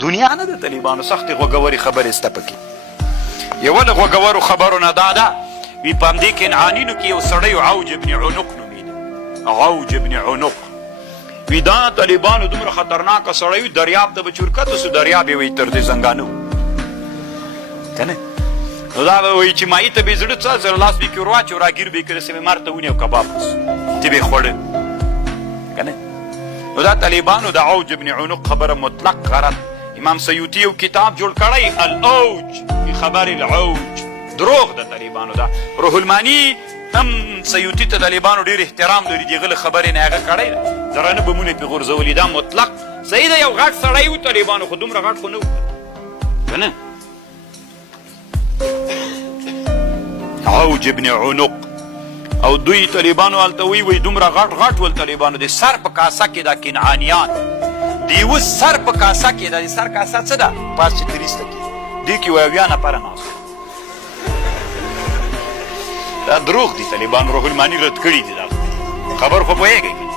دنیا نه د طالبانو سختې غوږورې خبرې سته پکې. یوه د غوږورو خبرو نه دا ده وي په همدې کنعانینو کې یو سړی عوج ابن عنق نومېده. عوج ابن عنق وي دا طالبانو دومره خطرناکه سړی وي دریاب ته به چورکته سو دریاب یې وایي تر دې زنګانه که نه نو دا به وایي چې مایي ته به یې زړه څه سره لاس به یې کې ور واچو راګیر به یې کړه سې مار ته ونیو کباب ته به یې خوړه که نه نو دا طالبانو د عوج ابن عنق خبره مطلق غلط. امام سیوطي یو کتاب جوړ کړی الاوج فی خبر العوج دروغ د طالبانو دا. روح المانی هم سیوطي ته طالبانو ډېر احترام لري د هغه له خبرې نه هغه کړی ده درانه بمونه پرې غورځولي دا مطلق صحیح ده. یو غټ سړی و طالبانو خو دومره غټ خو نه و که نه. عوج ابن عنق او دوی طالبانو هلته وی دومره غټ غټ ول طالبانو د سر په کاسه کې دا کنعانیان د یوه سر په کاسه کې دا د سر کاسه څه ده پاس چې تریسته کې دې کې وایي 80 نفره ناست دا دروغ دي. طالبانو روح المانی رد کړي دي دا خبر خو پوهېږئ